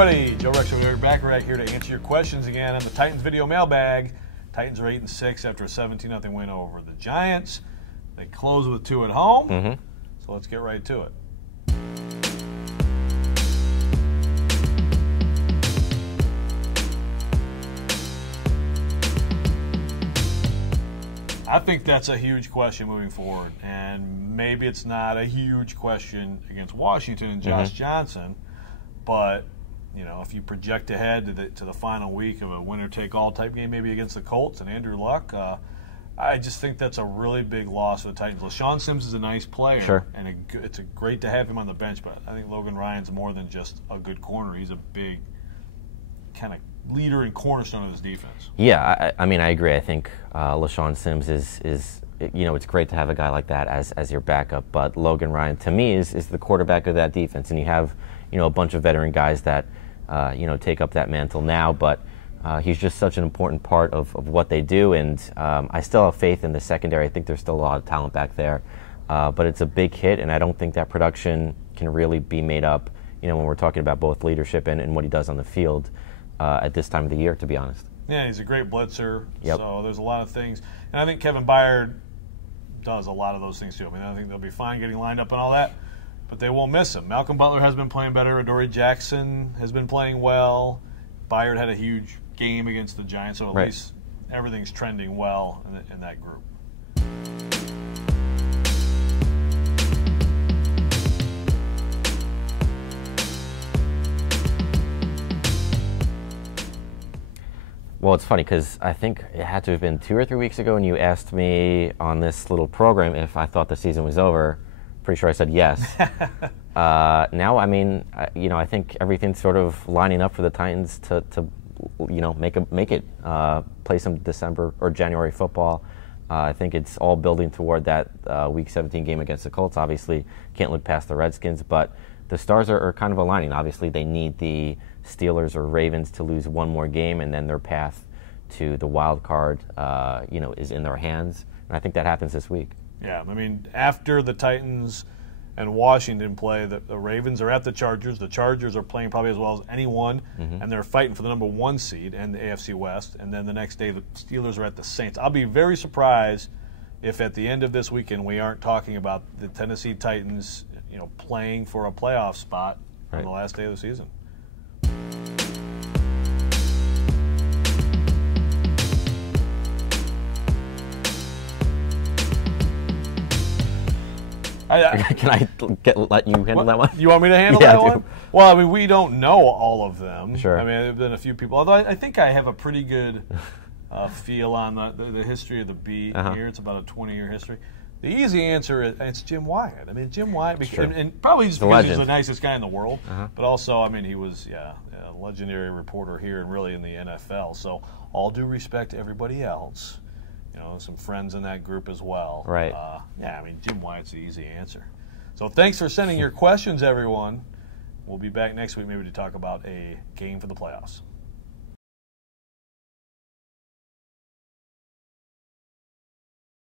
everybody, Joe Rexrode back right here to answer your questions again on the Titans video mailbag. Titans are 8-6 after a 17-0 win over the Giants. They close with 2 at home, so let's get right to it. I think that's a huge question moving forward, and maybe it's not a huge question against Washington and Josh Johnson, but you know, if you project ahead to the final week of a winner-take-all type game, maybe against the Colts and Andrew Luck, I just think that's a really big loss for the Titans. LaShawn Sims is a nice player, and it's great to have him on the bench, but I think Logan Ryan's more than just a good corner. He's a big kind of leader and cornerstone of this defense. Yeah, I mean, I agree. I think LaShawn Sims is you know, it's great to have a guy like that as your backup, but Logan Ryan, to me, is the quarterback of that defense, and you have, you know, a bunch of veteran guys that, you know, take up that mantle now, but he's just such an important part of what they do, and I still have faith in the secondary. I think there's still a lot of talent back there, but it's a big hit, and I don't think that production can really be made up, you know, when we're talking about both leadership and what he does on the field at this time of the year, to be honest. Yeah, he's a great blitzer, so there's a lot of things, and I think Kevin Byard does a lot of those things too. I mean, I think they'll be fine getting lined up and all that, but they won't miss him. Malcolm Butler has been playing better. Adoree Jackson has been playing well. Byard had a huge game against the Giants, so at least everything's trending well in that group. Well, it's funny because I think it had to have been 2 or 3 weeks ago when you asked me on this little program if I thought the season was over. Pretty sure I said yes. Now, I mean, you know, I think everything's sort of lining up for the Titans to you know, make it play some December or January football. I think it's all building toward that Week 17 game against the Colts. Obviously, can't look past the Redskins, but the stars are kind of aligning. Obviously, they need the Steelers or Ravens to lose one more game, and then their path to the wild card, you know, is in their hands. And I think that happens this week. Yeah, I mean, after the Titans and Washington play, the Ravens are at the Chargers. The Chargers are playing probably as well as anyone, and they're fighting for the #1 seed and the AFC West. And then the next day, the Steelers are at the Saints. I'll be very surprised if at the end of this weekend we aren't talking about the Tennessee Titans, you know, playing for a playoff spot on the last day of the season. Can I let you handle that one? You want me to handle that one? Well, I mean, we don't know all of them. Sure. I mean, there have been a few people. Although I think I have a pretty good feel on the history of the beat here. It's about a 20-year history. The easy answer is it's Jim Wyatt. I mean, Jim Wyatt, and probably just because he's the nicest guy in the world, but also, I mean, he was a legendary reporter here and really in the NFL. So all due respect to everybody else. You know, some friends in that group as well. Right. Yeah, I mean, Jim Wyatt's the easy answer. So thanks for sending your questions, everyone. We'll be back next week maybe to talk about a game for the playoffs.